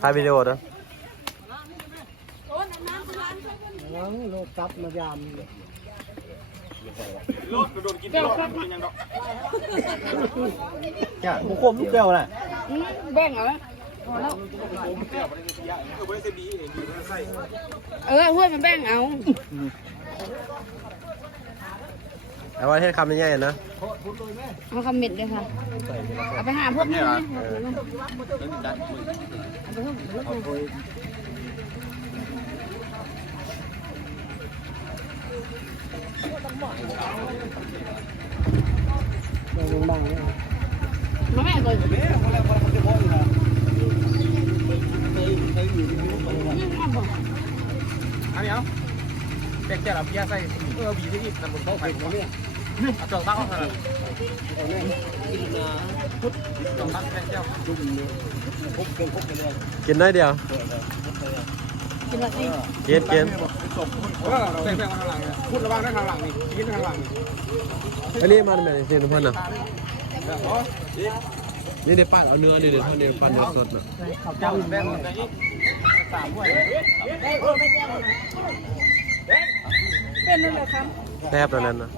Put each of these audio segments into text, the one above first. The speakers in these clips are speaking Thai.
ถ่ายวิดีโอนะโลตับมายามโลดโดนกินโลดกินยังดอกแก่ผมคมลูกแก้วน่ะแบ่งเอาห้วยมันแบ่งเอาแต่ว่าเฮ็ดคำยังไงนะเอาคำเม็ดเลยค่ะเอาไปหาพวกนี้มาแม่เลยอันนี้เอาแกะเราเพี้ยใส่บีที่นี่นำบนโต๊ะไปเนี่ยเอาจอกตั้งเอาเถอะพุทธจอกตั้งแกะเจ้ากินได้เดียวกินแบบนี้กินแบ่งมาทางหลังเนี่ยพุทธระวังได้ทางหลังนี่กินทางหลังนี่อันนี้มันแบบนี้ทุกคนนะนี่เดี๋ยวปั้นเอาเนื้อนี่เดี๋ยวปั้นเนื้อสดนะเจ้าแบ่งแต่นี่สามด้วยเป็นนั่นแหละครับแซ่บตอนนั้นนะ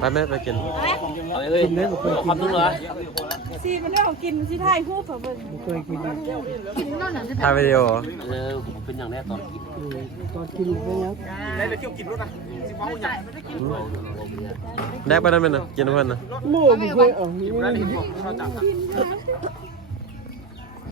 ไปแม่ไปกินกินได้ผมเคยกินเลยซีมันได้ของกินซีไทยคู่เผื่อเคยกินกินนั่นน่ะถ่ายวิดีโอผมเป็นอย่างแรกตอนกินเป็นยังได้ไปเที่ยวกินรถนะสิบเมาใหญ่แดกไปนั่นเป็นนะกินเพื่อนนะโม่ผมเคยอยู่ได้ที่เขาจับ